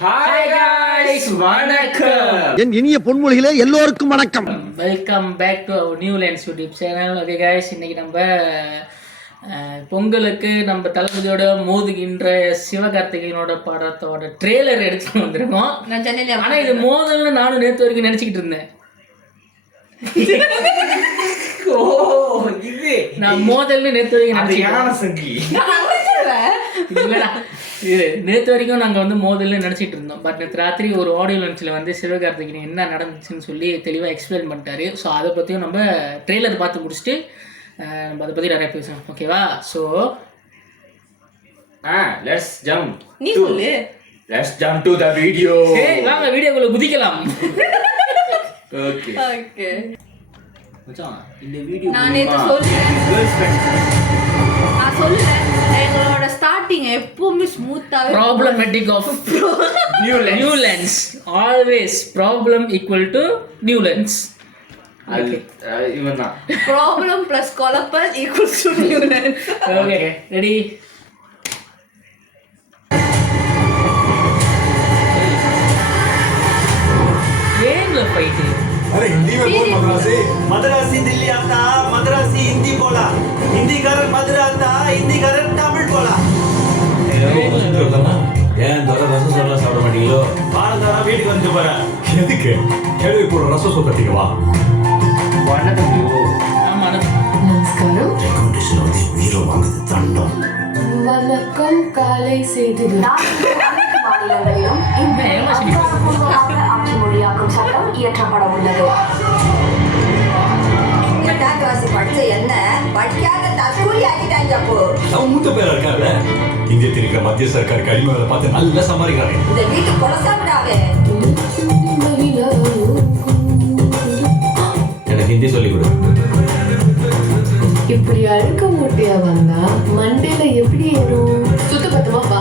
Hi guys வணக்கம். என் இனிய பொன்மொழிகளே எல்லோருக்கும் வணக்கம். Welcome back to our new lens YouTube channel. Okay guys, இன்னைக்கு நம்ம பொங்கலுக்கு நம்ம தளபதியோட மோதுகின்ற சிவகார்த்திகேயனோட படத்தோட ட்ரெய்லர் எடுத்து வந்திருக்கோம். ஆனால் இது மோதல்னு நானும் நேற்று வரைக்கும் நினச்சிக்கிட்டு இருந்தேன். ஓ இது நான் மோதல்னு நேற்று வரைக்கும் நினச்சிக்கிட்டேன். இல்லைடா, இது நேற்று வரைக்கும் நாங்கள் வந்து மோதல்னு நினச்சிட்டு இருந்தோம். பட் நேற்று ராத்திரி ஒரு ஆடியோ லன்ச்சில் வந்து சிவகார்த்திகேயன் என்ன நடந்துச்சுன்னு சொல்லி தெளிவாக எக்ஸ்பிளைன் பண்ணிட்டாரு. ஸோ அதை பற்றியும் நம்ம ட்ரெய்லர் பார்த்து முடிச்சுட்டு நம்ம அதை பற்றி நிறைய பேசலாம். ஓகேவா? ஸோ லெட்ஸ் ஜம்ப் நீ சொல்லு. Let's jump to the video. சரி வாங்க வீடியோக்குள்ள குதிக்கலாம். ஓகே ஓகே மச்சான், இந்த வீடியோ நான் நேத்து சொல்றேன். நான் சொல்றேன், எங்களோட ஸ்டார்டிங் எப்பவுமே ஸ்மூத்தாவே problematic of new lens always problem equal to new lens. அது இவன் தான் ப்ராப்ளம் பிளஸ் கொலப்பல் equals to new lens. Okay ready? ஏன்ல ஃபைட்? अरे हिंदी में बोल मद्रासी. मद्रासी दिल्ली आता, मद्रासी हिंदी बोला, हिंदी करन मद्रास आता, हिंदी करन तमिल बोला. ஏன் தர ரசம் சொல்ல சாப்பிட மாட்டீங்களோ? பாரதாரா வீட்டுக்கு வந்து போறேன். எதுக்கு கேள்வி போட ரசம் சொல்லிட்டீங்க வா. வணக்கம் ப்ரோ. ஆமா நமஸ்காரம். ரெக்கமெண்டேஷன் வந்து ஹீரோ வாங்குது தண்டம். வணக்கம் காலை செய்திகள். மாநிலங்களிலும் அதிகாரப்பூர்வமாக ஆட்சி மொழியாக்கும் சட்டம் இயற்றப்பட உள்ளது. படிச்ச என்ன படிக்காத தற்கூலி ஆக்கிட்டாங்க. அப்போ அவன் மூத்த பேரா இருக்காருல்ல, இந்தியத்தில் இருக்கிற மத்திய சர்க்கார் கடிமை வேலை பார்த்து நல்லா சமாளிக்கிறாங்க. இந்த வீட்டு கொலசாப்பிடாவே. எனக்கு ஹிந்தி சொல்லிக் கொடு. இப்படி அழுக்க மூட்டையா வந்தா மண்டையில எப்படி ஏறும்? சுத்த பத்தமா பா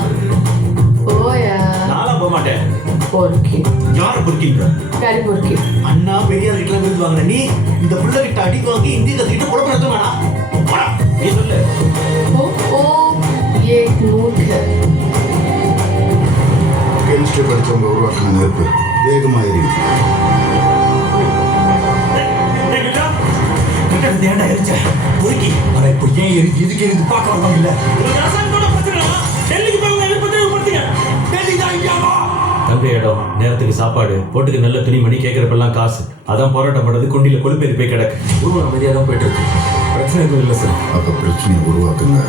போயா. நானும் போக மாட்டேன். பொறுக்கி யாரை பொறுக்கின்ற? கறி பொறுக்கி. அண்ணா பெரியார் கிட்ட விருது வாங்கின நீ இந்த புள்ள கிட்ட அடி வாங்கி ஹிந்தி கத்துக்கிட்டு புலம்பு நடத்த வேணாம். நீ சொல்லு. ஓ ஏக் மூர்க்க. கெமிஸ்ட்ரி படித்தவங்க உருவாக்கின நெருப்பு வேகமாக எரியுது. ஏன்டா எரிச்ச பொறுக்கி? ஆனா இப்போ ஏன் இதுக்கு எரிந்து பார்க்க வரணும் இல்ல? டெல்லிக்கு போய் எழுப்பி டெல்லி தான் இந்தியாவா? தங்க இடம், நேரத்துக்கு சாப்பாடு, போட்டுக்கு நல்ல துணிமணி, கேட்கறப்பெல்லாம் காசு. அதான் போராட்டம் பண்ணது கொண்டில கொழுப்பேறி போய் கிடக்கு. ஊர்வலம் அமைதியாக தான் போயிட்டு இருக்கு. பிரச்சனை எதுவும் இல்லை சார். அப்போ பிரச்சனையை உருவாக்குங்க.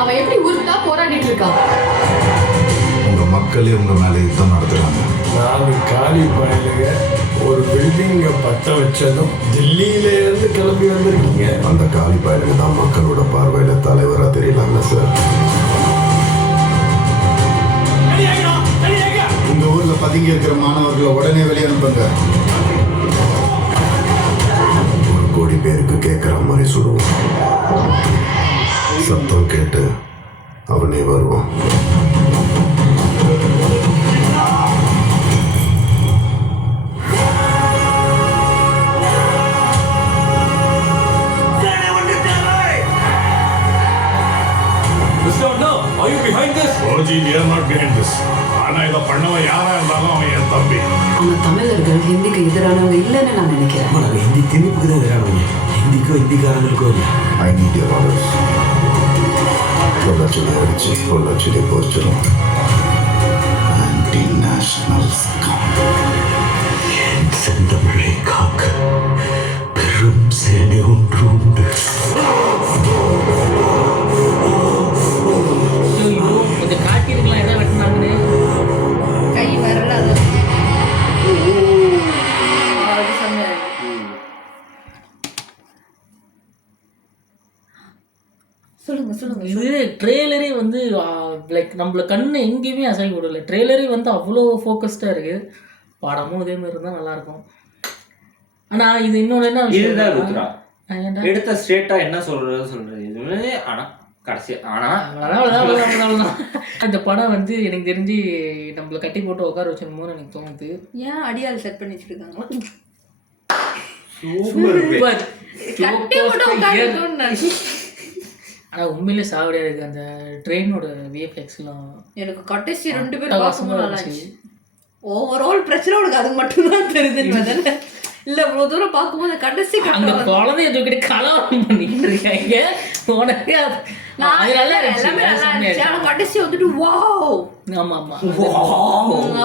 அவன் எப்படி உருத்தா போராடிட்டு இருக்கான்? உங்கள் மக்களே உங்கள் மேலே யுத்தம் நடத்துகிறாங்க. நாலு காலி பயலுங்க ஒரு பில்டிங்கை பற்ற வச்சதும் தில்லியிலேருந்து கிளம்பி வந்திருக்கீங்க. அந்த காலி பயலுக்கு தான் மக்களோட பார்வையில் தலைவராக தெரியலாங்க சார். உங்கள் ஊரில் பதுங்கி இருக்கிற மாணவர்களை உடனே வெளியே அனுப்புங்க. 1 கோடி பேருக்கு கேட்குற மாதிரி சுடுவோம். சத்தம் கேட்டு அவனே வருவான். Are you behind this? OG, we are not behind this. ஆனா இதை பண்ணவன் யாரா இருந்தாலும் அவன் என் தம்பி. அந்த தமிழர்கள் ஹிந்திக்கு எதிரானவங்க இல்லைன்னு நான் நினைக்கிறேன். நாங்கள் ஹிந்தி திணிப்புக்கு தான் எதிரானவங்க. ஹிந்திக்கோ ஹிந்திக்காரங்களுக்கோ இல்லை. I need your orders. பொள்ளாச்சியை அடிச்சு பொள்ளாச்சியை போச்சிடும். ஆன்டி நேஷனல் செந்தமிழை காக்க பெரும் சேனை ஒன்று உண்டு. கொஞ்சம் காட்டியிருக்கலாம் எதாவது வெட்டினாங்கன்னு. கை வரல அது. அது செம்மையா இருக்கு. சொல்லுங்க. இது ட்ரெய்லரே வந்து லைக் நம்மள கண்ணு எங்கேயுமே அசைக்க விடல. ட்ரெய்லரே வந்து அவ்வளோ ஃபோக்கஸ்டாக இருக்குது. படமும் இதே மாதிரி இருந்தால் நல்லாயிருக்கும். ஆனால் இது இன்னொன்று என்ன இதுதான் ருத்ரா. ஏன்டா? எடுத்த ஸ்ட்ரெயிட்டா என்ன சொல்றது இது. ஆனா கடைசி ஆனா அவ்வளவுதான். இந்த படம் வந்து எனக்கு தெரிஞ்சு நம்மள கட்டி போட்டு உட்கார வச்சிருமோன்னு எனக்கு தோணுது. ஏன் அடியால் செட் பண்ணி வச்சிருக்காங்களா? சூப்பர். கட்டி போட்டு உட்கார ஆனால் உண்மையிலே சாவடியாக இருக்குது அந்த ட்ரெயினோட விஎஃப்எக்ஸ்லாம். எனக்கு கடைசி 2 பேர் அட்டகாசமா பார்க்கும்போது நல்லா இருந்துச்சு. இருந்துச்சு. ஓவரால் பிரச்சனை உனக்கு அது மட்டும்தான் தெரியுதுன்னு தானே? இல்லை இவ்வளோ தூரம் பார்க்கும்போது கடைசி அங்கே குழந்தைய தூக்கிட்டு கலவரம் பண்ணிக்கிட்டு இருக்காங்க. உனக்கு எல்லாமே நல்லா இருந்துச்சு. ஆனால் கடைசி வந்துட்டு வாவ் ஆமாம் ஆமாம்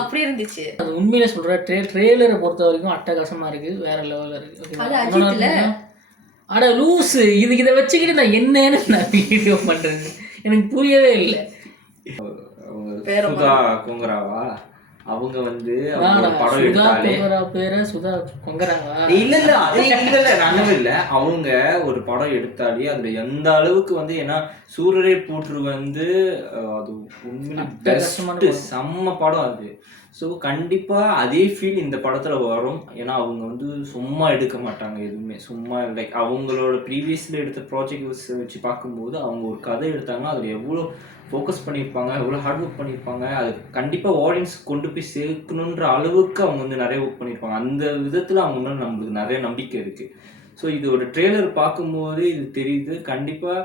அப்படி இருந்துச்சு. அது உண்மையிலே சொல்கிறேன். ட்ரெய்லரை பொறுத்த வரைக்கும் அட்டகாசமாக இருக்குது, வேற லெவலில் இருக்குது. அது அஜித்தில் அட லூஸு இதை வச்சுக்கிட்டு நான் என்னன்னு நான் வீடியோ பண்ணுறேன், எனக்கு புரியவே இல்லை. சுதா கொங்கராவா அவங்க வந்து அவங்க படம் எடுத்தாலே பேர சுதா கொங்கராவா இல்ல நல்லவே இல்ல. அவங்க ஒரு படம் எடுத்தாலே அதுல எந்த அளவுக்கு வந்து, ஏன்னா சூரரை போற்று வந்து அது உண்மையிலே பெஸ்ட் செம்ம படம் அது. ஸோ கண்டிப்பா அதே ஃபீல் இந்த படத்துல வரும். ஏன்னா அவங்க வந்து சும்மா எடுக்க மாட்டாங்க எதுவுமே, சும்மா லைக் அவங்களோட ப்ரீவியஸ்ல எடுத்த ப்ராஜெக்ட்ஸ் வச்சு பார்க்கும்போது அவங்க ஒரு கதை எடுத்தாங்கன்னா அதில் எவ்வளோ ஃபோக்கஸ் பண்ணியிருப்பாங்க, எவ்வளோ ஹார்ட் ஒர்க் பண்ணியிருப்பாங்க, அது கண்டிப்பாக ஆடியன்ஸ் கொண்டு போய் சேர்க்கணுன்ற அளவுக்கு அவங்க வந்து நிறைய ஒர்க் பண்ணியிருப்பாங்க. அந்த விதத்தில் அவங்க மேலே நம்மளுக்கு நிறைய நம்பிக்கை இருக்குது. ஸோ இதோட ட்ரெய்லர் பார்க்கும்போது இது தெரியுது. கண்டிப்பாக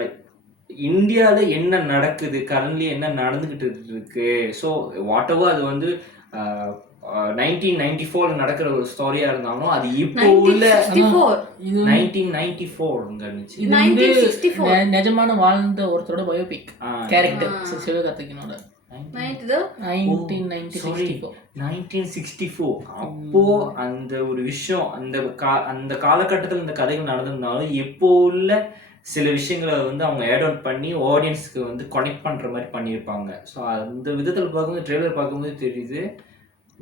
லைக் இந்தியாவில் என்ன நடக்குது, கரண்ட்லி என்ன நடந்துக்கிட்டு இருக்கு. ஸோ வாட் எவர் அது வந்து 1994 நடக்கிற ஒரு ஸ்டோரியா இருந்தாலும் அது இப்போ உள்ள 1994 நிஜமான வாழ்ந்த ஒருத்தரோட பயோபிக் கேரக்டர் சிவகார்த்திகேயனோட 1964. அப்போ அந்த ஒரு விஷயம் அந்த காலகட்டத்தில் இந்த கதைகள் நடந்திருந்தாலும் இப்போ உள்ள சில விஷயங்களை வந்து அவங்க ஆட் அவுட் பண்ணி ஆடியன்ஸ்க்கு வந்து கனெக்ட் பண்ணுற மாதிரி பண்ணியிருப்பாங்க. ஸோ அந்த விதத்தில் பார்க்கும்போது ட்ரெய்லர் பார்க்கும்போது தெரியுது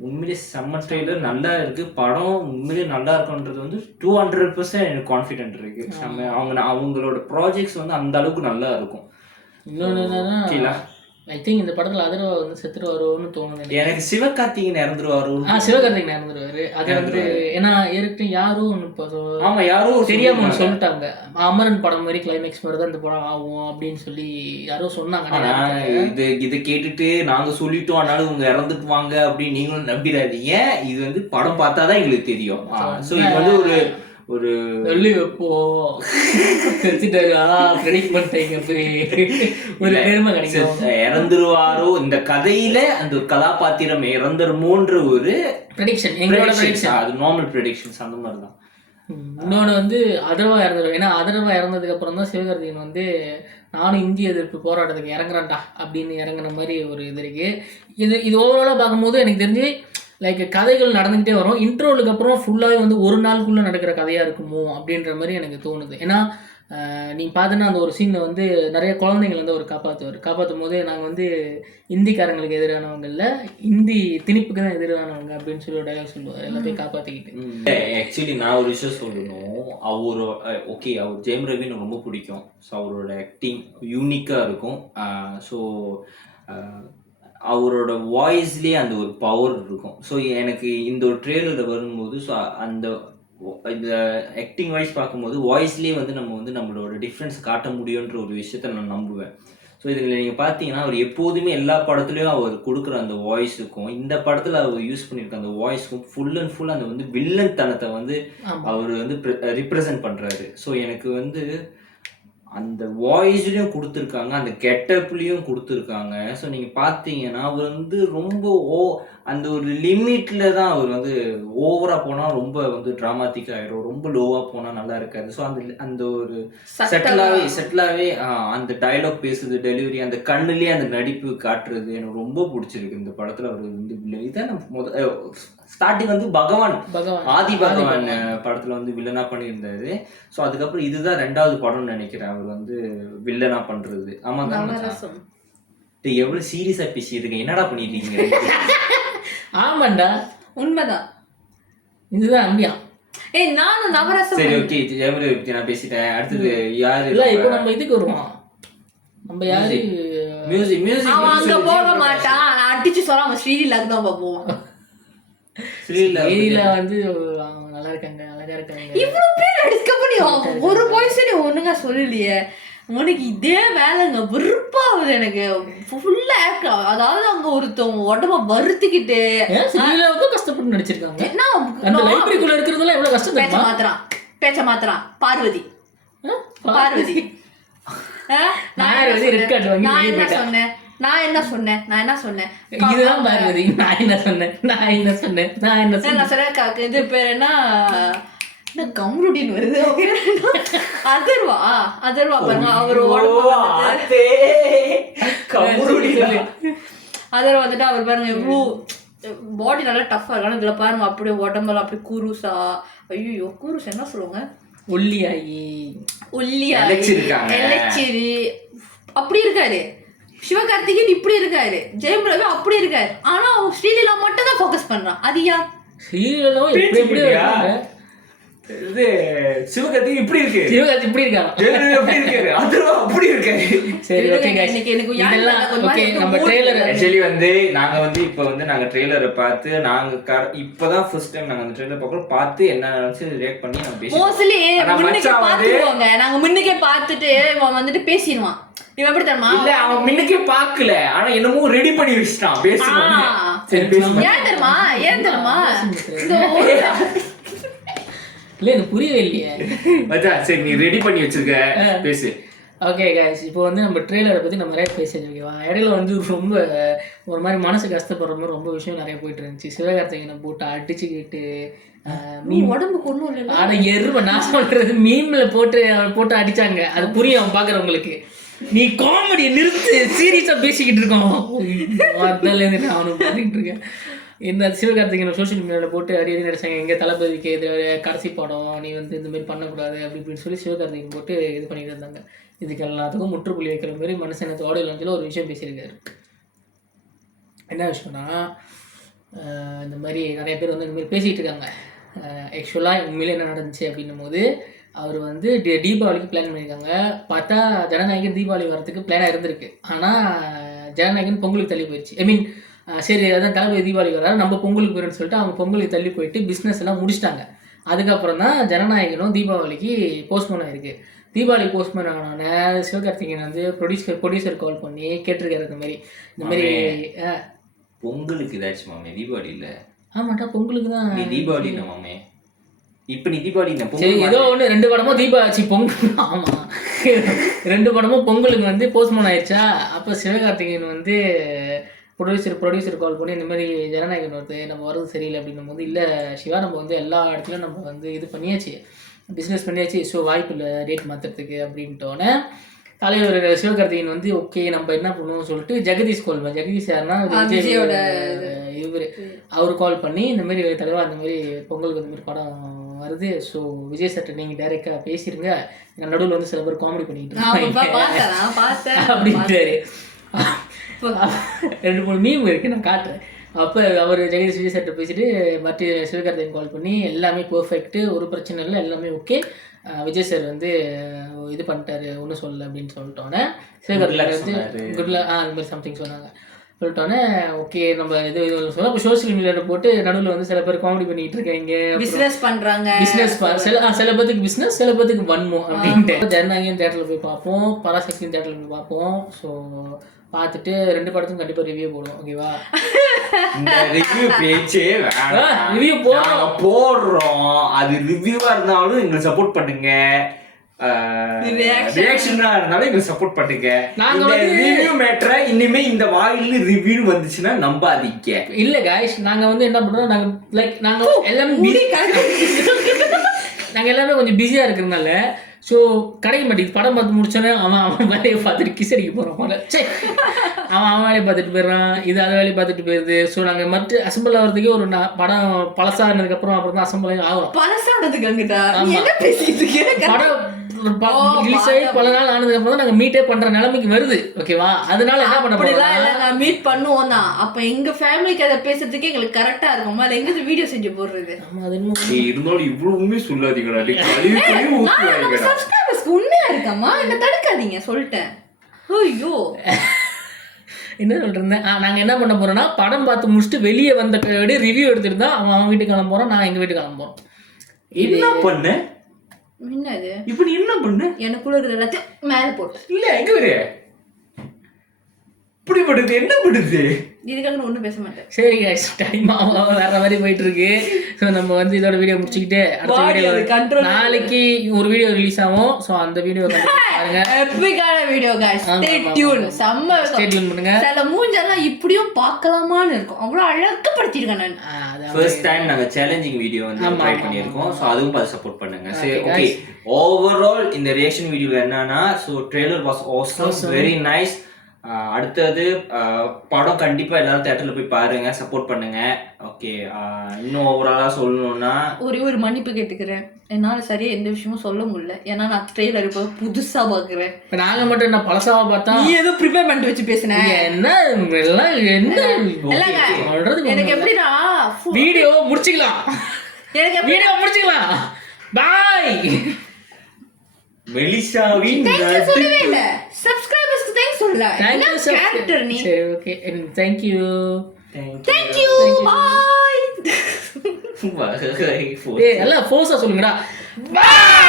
உண்மையிலே செம்ம ட்ரெய்லர் நல்லா இருக்குது. படம் உண்மையிலே நல்லா இருக்குன்றது வந்து 200% எனக்கு கான்ஃபிடென்ட் இருக்குது. செம்ம அவங்களோட ப்ராஜெக்ட்ஸ் வந்து அந்த அளவுக்கு நல்லா இருக்கும். இன்னொன்று என்னன்னா ஐ திங்க் இந்த படத்தில் அதர்வா வந்து செத்துருவாரோன்னு தோணுது எனக்கு. சிவகார்த்திகேயன் இறந்துருவாரோ? சிவகார்த்திகேயன் இறந்துருவாரு. அது வந்து ஏன்னா ஏற்கனவே யாரும் இப்போ யாரும் தெரியாம சொல்லிட்டாங்க, அமரன் படம் மாதிரி கிளைமேக்ஸ் மாதிரி தான் இந்த படம் ஆகும் அப்படின்னு சொல்லி யாரோ சொன்னாங்க. இதை கேட்டுட்டு நாங்க சொல்லிட்டோம் அதனால இவங்க இறந்துட்டு வாங்க அப்படின்னு நீங்களும் நம்பிடாதீங்க. இது வந்து படம் பார்த்தாதான் எங்களுக்கு தெரியும். ஸோ இது வந்து ஒரு சொல்லி வைப்போ இறந்துருவாரோ இந்த கதையில அந்த கதாபாத்திரம் இறந்துருமோன்ற ஒரு ப்ரெடிக்ஷன், எங்களோட ப்ரெடிக்ஷன், அது நார்மல் ப்ரெடிக்ஷன்ஸ் அந்த மாதிரி தான். இன்னொன்று வந்து அதர்வா இறந்துடும். ஏன்னா அதர்வா இறந்ததுக்கு அப்புறம் தான் சிவகார்த்திகேயன் வந்து நானும் இந்திய எதிர்ப்பு போராட்டத்துக்கு இறங்குறேன்டா அப்படின்னு இறங்குற மாதிரி ஒரு இது இருக்கு. இது ஓவராலாக பார்க்கும்போது எனக்கு தெரிஞ்சு லைக் கதைகள் நடந்துக்கிட்டே வரும். இன்ட்ரோலுக்கு அப்புறம் ஃபுல்லாகவே வந்து ஒரு நாளுக்குள்ளே நடக்கிற கதையாக இருக்குமோ அப்படின்ற மாதிரி எனக்கு தோணுது. ஏன்னா நீங்கள் பார்த்தீங்கன்னா அந்த ஒரு சீனில் வந்து நிறைய குழந்தைங்கள் வந்து அவர் காப்பாற்றும் போது நாங்கள் வந்து இந்திக்காரங்களுக்கு எதிரானவங்களில் இந்தி திணிப்புக்கு தான் எதிரானவங்க அப்படின்னு சொல்லி ஒரு டைலாக் சொல்லுவார், எல்லாத்தையும் காப்பாற்றிக்கிட்டு. ஆக்சுவலி நான் ஒரு விஷயம் சொல்லணும். அவர் ஜெயம் ரவி எனக்கு ரொம்ப பிடிக்கும். ஸோ அவரோட ஆக்டிங் யூனிக்காக இருக்கும். ஸோ அவரோட வாய்ஸ்லேயே அந்த ஒரு பவர் இருக்கும். ஸோ எனக்கு இந்த ஒரு ட்ரெய்லரில் வரும்போது ஸோ அந்த இந்த ஆக்டிங் வாய்ஸ் பார்க்கும்போது வாய்ஸ்லேயே வந்து நம்ம வந்து நம்மளோட டிஃப்ரென்ஸ் காட்ட முடியுன்ற ஒரு விஷயத்த நான் நம்புவேன். ஸோ இதில் நீங்கள் பார்த்தீங்கன்னா அவர் எப்போதுமே எல்லா படத்துலையும் அவர் கொடுக்குற அந்த வாய்ஸுக்கும் இந்த படத்தில் அவர் யூஸ் பண்ணியிருக்க அந்த வாய்ஸுக்கும் ஃபுல் அண்ட் ஃபுல் அந்த வந்து வில்லன் தனத்தை வந்து அவர் வந்து ரிப்ரசன்ட் பண்ணுறாரு. ஸோ எனக்கு வந்து அந்த வாய்ஸ்லையும் கொடுத்துருக்காங்க, அந்த கெட்டப்லேயும் கொடுத்துருக்காங்க. ஸோ நீங்கள் பார்த்தீங்கன்னா அவர் வந்து ரொம்ப அந்த ஒரு லிமிட்டில் தான் அவர் வந்து ஓவராக போனால் ரொம்ப வந்து ட்ராமாட்டிக் ஆகிடும், ரொம்ப லோவாக போனால் நல்லா இருக்காது. ஸோ அந்த ஒரு செட்டிலாகவே அந்த டைலாக் பேசுறது, டெலிவரி, அந்த கண்ணுலேயே அந்த நடிப்பு காட்டுறது எனக்கு ரொம்ப பிடிச்சிருக்கு இந்த படத்தில். அவர் வந்து இதான் ஸ்டார்டிங் வந்து ஆதி பகவான் படத்தில் வந்து வில்லனாக பண்ணியிருந்தாரு. ஸோ அதுக்கப்புறம் இதுதான் 2வது படம்னு நினைக்கிறேன் அவர் வந்து வில்லனா பண்றது. ஆமா தான் எவ்வளவு சீரியஸா பேசிட்டு இருக்கேன், என்னடா பண்ணிட்டு இருக்கீங்க? ஆமாண்டா உண்மைதான், இதுதான் அம்பியா. நானும் நவரசம். சரி ஓகே, ஜெயமரவி பத்தி நான் பேசிட்டேன். அடுத்தது யாரு? இல்ல இப்போ நம்ம இதுக்கு வருவோம். நம்ம யாரு மியூசிக் அவன் அங்க போக மாட்டான், அடிச்சு சொல்ல அவன் ஸ்ரீலீலாக்கு தான் போவான். ஸ்ரீலீலா வந்து நல்லா இருக்காங்க, அழகா இருக்காங்க. இவ்வளவு பேர் நடிக்க முடியும், ஒரு பாய்ஸ் நீ ஒண்ணுங்க சொல்லலையே. உனக்கு இதே வேலைங்க வெறுப்பாகுது எனக்கு. ஃபுல்லா ஆக்ட், அதாவது அங்க ஒருத்தவங்க உடம்ப வருத்திக்கிட்டு கஷ்டப்பட்டு நடிச்சிருக்காங்க. அந்த லைப்ரரிக்குள்ள இருக்கிறதுல எவ்வளவு கஷ்டம். பேச்ச மாத்திரான் பார்வதி பார்வதி பார்வதி ரெட் கார்டு வாங்கி நான் வெளியே என்ன போயிட்டா. சொன்னேன் நான் என்ன சொன்னேன் இதுதான் பார்வதி. நான் என்ன சொன்னேன் நான் சொன்னேன் இது பேர் என்ன கம்ருடின்னு வருது அதர்வா பாருங்க அவர் அதர்வா வந்துட்டு அவர் பாருங்க எவ்வளோ பாடி நல்லா டஃபா இருக்கான இதுல பாருங்க அப்படியே உடம்பெல்லாம் அப்படியே குருசா. ஐயோ குருசா என்ன சொல்லுவாங்க, ஒல்லியா எலச்சிரி அப்படி இருக்காரு. சிவகார்த்திகேயன் இப்படி இருக்காரு, ஜெயம் ரவி அப்படி இருக்காரு. ஆனா அவன் ஸ்ரீலீலா மட்டும் தான் ஃபோக்கஸ் பண்றான். அது ஏன் ஸ்ரீலீலா எப்படி இது சிவகார்த்திகேயன் இப்படி இருக்கு, சிவகார்த்தி இப்படி இருக்காங்க, எப்படி இருக்காரு, அதுவா அப்படி இருக்காரு. சரி ஓகே गाइस, இதெல்லாம் ஓகே. நம்ம ட்ரெய்லர் एक्चुअली வந்து நாங்க வந்து இப்போ வந்து நாங்க ட்ரெய்லரை பார்த்து நாங்க இப்போதான் ஃபர்ஸ்ட் டைம் நாங்க அந்த ட்ரெய்லர் பார்த்து என்ன நினைச்சு ரியாக்ட் பண்ணி நாங்க பேசி மோஸ்ட்லி முன்னக்கே பாத்துவோங்க. நாங்க முன்னக்கே பார்த்துட்டு அவன் வந்துட்டு பேசிடுவான். இவன் எப்படி தெரியுமா, இல்ல அவன் முன்னக்கே பார்க்கல, ஆனா என்னமோ ரெடி பண்ணி வச்சிட்டான் பேசுவாங்க. சரி பேசுங்க. ஏன் தெரியுமா இல்ல எனக்கு புரியவே இல்லையே மச்சான். சரி நீ ரெடி பண்ணி வச்சிருக்க, பேசு. ஓகே गाइस, இப்போ வந்து நம்ம ட்ரெய்லரை பற்றி நம்ம நிறைய பேசிட்டு ஓகேவா. இடையில வந்து ரொம்ப ஒரு மாதிரி மனசு கஷ்டப்படுற மாதிரி ரொம்ப விஷயம் நிறைய போயிட்டு இருந்துச்சு. சிவகார்த்திகேயனை போட்டு அடிச்சுக்கிட்டு உடம்புக்கு ஒன்றும் இல்லை. ஆனா எருமை நான் சொல்றது மீம்ல போட்டு அடிச்சாங்க. அது புரியும் அவன் பாக்குறவங்களுக்கு. நீ காமெடியை நிறுத்து, சீரியஸா பேசிக்கிட்டு இருக்கோம். அதுலேருந்து நான் அவனுக்கு பண்ணிட்டு இருக்கேன். இந்த சிவகார்த்திகேயன் சோஷியல் மீடியாவில் போட்டு அடி நடிச்சாங்க. எங்கள் தளபதிக்கு இது கடைசி படம், நீ வந்து இந்த மாதிரி பண்ணக்கூடாது அப்படி இப்படின்னு சொல்லி சிவகார்த்திகேயன் போட்டு இது பண்ணிட்டு இருந்தாங்க. இதுக்கு எல்லாத்துக்கும் முற்றுப்புள்ளி வைக்கிற மாதிரி மனுஷன் ஆடியோ லான்ச்சில் ஒரு விஷயம் பேசியிருக்காரு. என்ன விஷயம்னா, இந்த மாதிரி நிறைய பேர் வந்து இந்த மாதிரி பேசிகிட்டு இருக்காங்க. ஆக்சுவலாக உண்மையிலே என்ன நடந்துச்சு அப்படின்னும் போது, அவர் வந்து தீபாவளிக்கு பிளான் பண்ணியிருக்காங்க. பார்த்தா ஜனநாயகன் தீபாவளி வரத்துக்கு பிளானாக இருந்திருக்கு. ஆனால் ஜனநாயகன் பொங்கலுக்கு தள்ளி போயிடுச்சு. ஐ மீன் சரி அதான் தளபதி தீபாவளிக்கு வராது, நம்ம பொங்கலுக்கு போயிடுன்னு சொல்லிட்டு அவங்க பொங்கலுக்கு தள்ளி போயிட்டு பிஸ்னஸ் எல்லாம் முடிச்சிட்டாங்க. அதுக்கப்புறம் தான் ஜனநாயகனும் தீபாவளிக்கு போஸ்ட்போன் ஆகிருக்கு. தீபாவளி போஸ்ட்போன் ஆனோடனே சிவகார்த்திகேயன் வந்து ப்ரொடியூசர் கால் பண்ணி கேட்டிருக்காரு இந்த மாதிரி பொங்கலுக்கு ஏதாச்சும் மாமே, தீபாவளி இல்லை. ஆமாட்டா பொங்கலுக்கு தான். நீ தீபாவளி இல்லை மாமே, இப்போ நீ தீபாவளி சரி ஏதோ ஒன்று 2 படமும் தீபாவளி பொங்கல். ஆமாம் 2 படமும் பொங்கலுக்கு வந்து போஸ்ட்போன் ஆயிடுச்சா. அப்போ சிவகார்த்திகேயன் வந்து ப்ரொடியூசர் கால் பண்ணி இந்த மாதிரி ஜனநாயகன் வருது, நம்ம வரது சரியில்லை அப்படின்னும் போது, இல்லை சிவா நம்ம வந்து எல்லா இடத்துலையும் நம்ம வந்து இது பண்ணியாச்சு, பிஸ்னஸ் பண்ணியாச்சு, ஸோ வாய்ப்பு இல்லை டேட் மாற்றுறதுக்கு அப்படின்ட்டோன்னே தலைவர் சிவகார்த்திகேயன் வந்து ஓகே நம்ம என்ன பண்ணுவோம்னு சொல்லிட்டு ஜெகதீஷ் யாருன்னா விஜயோட இவர் அவர் கால் பண்ணி இந்த மாதிரி தலைவா இந்த மாதிரி பொங்கலுக்கு இந்த மாதிரி படம் வருது, ஸோ விஜய் சார்ட்ட நீங்கள் டைரெக்டாக பேசிடுங்க, நடுவில் வந்து சில பேர் காமெடி பண்ணிட்டு இருக்காங்க அப்படின்ட்டாரு. 2-3 மீம் இருக்கு நான் காட்டுறேன். அப்போ அவர் ஜெகதீஷ் விஜய் சார்ட்ட பேசிட்டு மற்ற சிவகார்த்திகேயன் கால் பண்ணி எல்லாமே பர்ஃபெக்ட்டு, ஒரு பிரச்சனை இல்லை, எல்லாமே ஓகே, விஜய் சார் வந்து இது பண்ணிட்டாரு ஒன்றும் சொல்லலை அப்படின்னு சொல்லிட்டோன்னே சிவகார்த்திகேயன் வந்து குட்ல அது மாதிரி சம்திங் சொன்னாங்க. சொல்லிட்டோன்னே ஓகே நம்ம இது சொல்ல இப்போ சோஷியல் மீடியாவில் போட்டு நடுவில் வந்து சில பேர் காமெடி பண்ணிட்டு இருக்காங்க, பிஸ்னஸ் பண்ணுறாங்க, பிஸ்னஸ் சில பேருக்கு பிஸ்னஸ், சில பேருக்கு வன்மம் அப்படின்ட்டு. ஜனநாயகன் தேட்டரில் போய் பார்ப்போம், பராசக்தி தேட்டரில் போய் பார்ப்போம். ஸோ பார்த்துட்டு 2 படத்துக்கும் கண்டிப்பாக ரிவ்யூ போடுவோம் ஓகேவா. ரிவ்யூ பேச்சே ரிவ்யூ போடுறோம், அது ரிவ்யூவா இருந்தாலும் எங்களுக்கு சப்போர்ட் பண்ணுங்க, ரியாக்ஷனா இருந்தாலும் எங்களுக்கு சப்போர்ட் பண்ணுங்க. நாங்க ரிவ்யூ மேட்டரை இனிமே இந்த வாயில ரிவ்யூ வந்துச்சுன்னா நம்பாதீங்க. இல்ல गाइस நாங்க வந்து என்ன பண்றோம், நாங்க எல்லாமே கொஞ்சம் பிஸியா இருக்கிறதுனால ஸோ கிடைக்க மாட்டேங்குது. படம் பார்த்து முடிச்சோன்னே அவன் வேலையை பார்த்துட்டு கிஸ் அடிக்க போகிறான், சரி அவன் வேலையை பார்த்துட்டு போயிடுறான், இது அதை வேலையை பார்த்துட்டு போயிடுது. ஸோ நாங்கள் மற்ற அசம்பிள் ஆகிறதுக்கே ஒரு படம் பழசானதுக்கப்புறம் அப்புறம் தான் அசம்பிள் ஆகும். படம் ரிலீஸ் ஆகி பல நாள் ஆனதுக்கப்புறம் தான் நாங்கள் மீட்டே பண்ணுற நிலைமைக்கு வருது ஓகேவா. அதனால என்ன பண்ண போகிறோம், மீட் பண்ணுவோம் தான். அப்போ எங்கள் ஃபேமிலிக்கு அதை பேசுறதுக்கே எங்களுக்கு கரெக்டாக இருக்கும். அதை எங்கே வீடியோ செஞ்சு போடுறது. இருந்தாலும் இவ்வளவுமே சொல்லாதீங்கடா, உண்மையா இருக்காமா, என்ன தடுக்காதீங்க சொல்லிட்டேன். ஐயோ என்ன சொல்றேன், நாங்கள் என்ன பண்ண போறோம்னா படம் பார்த்து முடிச்சுட்டு வெளியே வந்த ரிவ்யூ எடுத்துட்டு தான் அவன் வீட்டுக்கு கிளம்புறோம், நான் எங்கள் வீட்டுக்கு கிளம்புறோம். என்ன பண்ண என்னது இப்ப நீ என்ன பண்ண, எனக்குள்ள இருக்கிற எல்லாத்தையும் மேலே போட்டு இல்ல எங்க வர இப்படி படுது, என்ன படுது இதுக்காக நான் ஒன்றும் பேச மாட்டேன். சரி guys, டைம் வேற மாதிரி போயிட்டு இருக்கு. ஸோ நம்ம வந்து இதோட வீடியோ முடிச்சுக்கிட்டு அடுத்த வீடியோ நாளைக்கு ஒரு வீடியோ ரிலீஸ் ஆகும். ஸோ அந்த வீடியோ பாருங்க. எப்பிக்கான வீடியோ guys. Stay tuned. செம்ம ஸ்டே டியூன் பண்ணுங்க. சில மூஞ்செல்லாம் இப்படியும் பார்க்கலாமான்னு இருக்கும். அவ்வளோ அழகப்படுத்திருக்கேன் நான். ஃபர்ஸ்ட் டைம் நாங்க சேலஞ்சிங் வீடியோ வந்து ட்ரை பண்ணியிருக்கோம். ஸோ அதுவும் பார்த்து சப்போர்ட் பண்ணுங்க. சரி ஓகே, ஓவரால் இந்த ரியாக்ஷன் வீடியோவில் என்னன்னா, so trailer was awesome, very nice. அடுத்தது படம் கண்டிப்பாக எல்லாரும் தேட்டரில் போய் பாருங்க, சப்போர்ட் பண்ணுங்க. ஓகே, இன்னும் ஓவராலாக சொல்லணும்னா ஒரு மன்னிப்பு கேட்டுக்கிறேன். என்னால் சரியாக எந்த விஷயமும் சொல்ல முடியல. ஏன்னா நான் ட்ரெய்லர் இப்போ புதுசாக பார்க்குறேன். இப்போ நாங்கள் மட்டும் என்ன பழசாவா பார்த்தா நீ ஏதோ ப்ரிப்பேர் பண்ணிட்டு வச்சு பேசினேன். என்ன எல்லாம் என்ன எனக்கு எப்படின்னா வீடியோ முடிச்சுக்கலாம். எனக்கு வீடியோ முடிச்சுக்கலாம். பாய். மெலிஷாவின் சொல்லவே இல்லை. சப்ஸ்கிரைபர்ஸ்க்கு தேங்க்ஸ் சொல்லல. என்ன கேரக்டர் நீ? சரி ஓகே, thank you. Bye. ஏய் எல்லாம் ஃபோர்ஸா சொல்லுங்கடா. பாய்.